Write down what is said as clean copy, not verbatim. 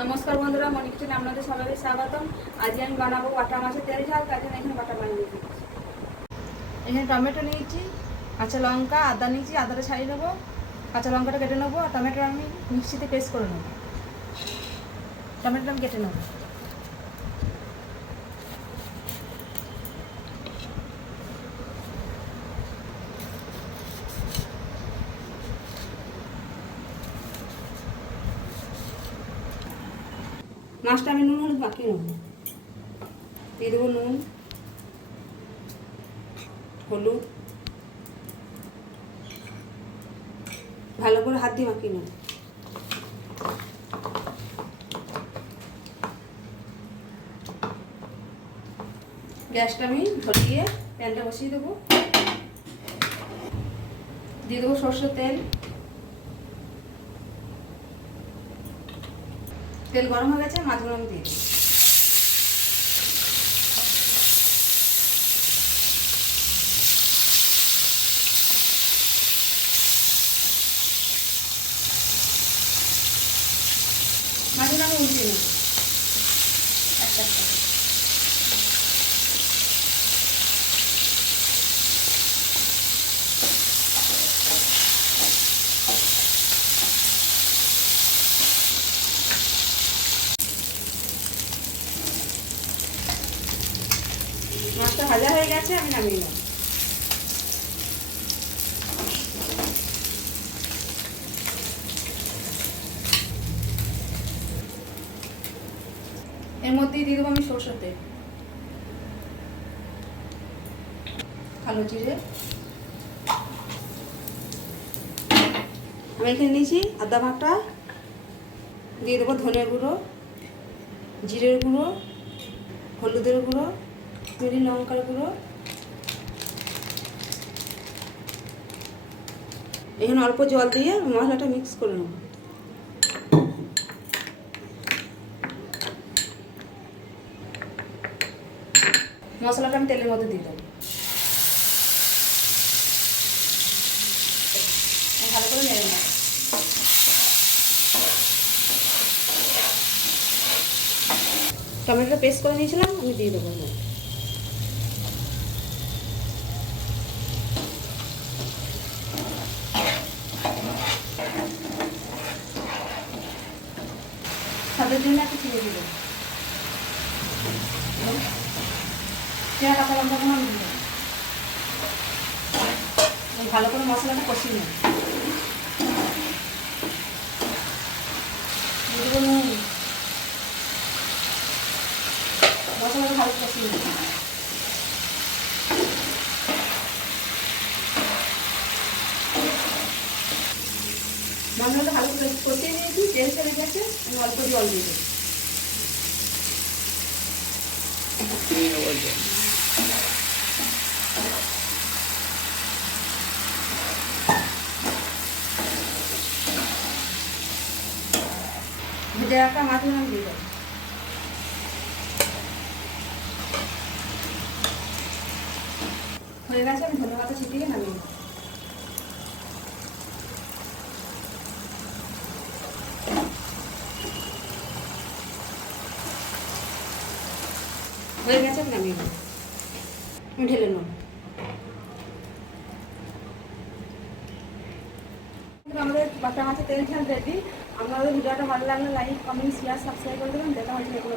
নমস্কার বন্ধুরা, মনি কিচেনে আপনাদের সবাইকে স্বাগতম। আজ আমি বানাবো বাটা মাছের তেল ঝাল। তার জন্য এখানে বাটা বানিয়ে নিয়েছি। এখানে টমেটো নিয়েছি, কাঁচা লঙ্কা, আদা নিয়েছি। আদাটা ছাড়িয়ে নেবো, কাঁচা লঙ্কাটা কেটে নেবো, আর টমেটো আমি মিক্সিতে পেস্ট করে নেবো। টমেটোটা আমি কেটে নেবো। মাছটা আমি নুন হলুদ মাখিয়ে নেবো। দিয়ে দেবো নুন, হলুদ, ভালো করে হাত দিয়ে মাখিয়ে নেবো। গ্যাসটা আমি ধরিয়ে প্যানটা বসিয়ে দেবো। দিয়ে দেবো সরষের তেল। তেল গরম হয়ে গেছে, মাছগুলো আমি দিয়ে দিই। মাছগুলো আমি উল্টে নেব একটা একটা। মাছটা ভাজা হয়ে গেছে, আমি নামিয়ে নেব। এর মধ্যেই দিয়ে দেবো আমি সরষের তেল, কালো জিরে। আমি এখানে নিয়েছি আদা বাটা, দিয়ে দেবো ধনের গুঁড়ো, জিরের গুঁড়ো, হলুদের গুঁড়ো, কাশ্মীরি লঙ্কার গুঁড়ো। এখানে অল্প জল দিয়ে মশলাটা মিক্স করে নেব। মশলাটা আমি তেলের মধ্যে দিয়ে দেবো। ভালো করে নেড়ে নেব। টমেটোটা পেস্ট করে নিয়েছিলাম, আমি দিয়ে দেবো। স্বাদের জন্য একটু চিনি দিব। কাঁচা লঙ্কাগুলো আমি দিয়ে দেবো। ভালো করে মশলাটা কষিয়ে নেব। দিয়ে দেবো নুন। মশলাটা ভালো কষিয়ে নেব। মশলাটা ভালো করে কষিয়ে নিয়েছি, তেল ছেড়ে গেছে। আমি অল্প জল দিয়ে দেবো। ভেজে রাখা মাছগুলো আমি দিয়ে দেবো। হয়ে গেছে, আমি ধনে পাতা ছিটিয়ে নামিয়ে নেব। হয়ে গেছে, আমি নামিয়ে নেব। আমি ঢেলে নেব। আমাদের বাটা মাছের তেল ঝাল রেডি। আপনাদের ভিডিওটা ভালো লাগলে লাইক, কমেন্ট, শেয়ার, সাবস্ক্রাইব করে দেবেন। দেখা হচ্ছে এগুলো